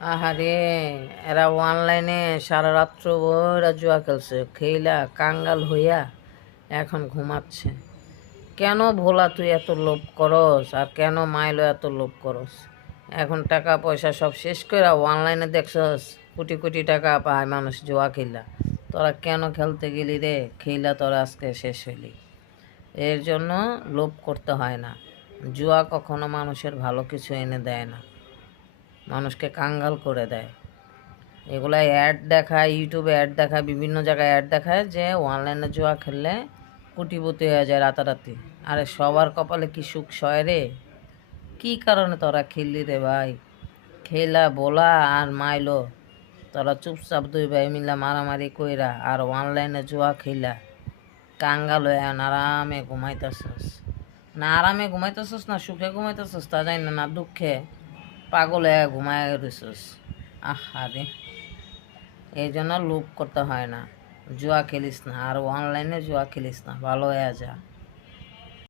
আহারে, এরা অনলাইনে সারা রাত্র ওরা জুয়া খেলছে, খেইলা কাঙ্গাল হইয়া এখন ঘুমাচ্ছে। কেন ভোলা তুই এত লোভ করস, আর কেন মাইলো এত লোভ করস? এখন টাকা পয়সা সব শেষ করে অনলাইনে দেখছস কোটি কোটি টাকা পায় মানুষ জুয়া খেলা। তোরা কেন খেলতে গেলি রে? খেলা তোরা আজকে শেষ হইলি। এর জন্য লোভ করতে হয় না। জুয়া কখনো মানুষের ভালো কিছু এনে দেয় না, মানুষকে কাঙ্গাল করে দেয়। এগুলাই অ্যাড দেখায়, ইউটিউবে অ্যাড দেখায়, বিভিন্ন জায়গায় অ্যাড দেখায় যে অনলাইনে জুয়া খেললে কোটিপতি হয়ে যায় রাতারাতি। আরে সবার কপালে কি সুখ সয় রে? কী কারণে তোরা খেললি রে ভাই? খেলা বলা আর মাইলো, তোরা চুপচাপ দুই ভাই মিলা মারামারি কইরা আর অনলাইনে জুয়া খেলা কাঙ্গাল হয়ে আরামে ঘুমাইতেছস। না আরামে ঘুমাইতেছস না সুখে ঘুমাইতেছস তা জানি না, না দুঃখে পাগল হয়ে ঘুমায় রইছস। আহারে, এই জন্য লোভ করতে হয় না। জুয়া খেলিস না, আর অনলাইনে জুয়া খেলিস না, ভালো হয়ে যা।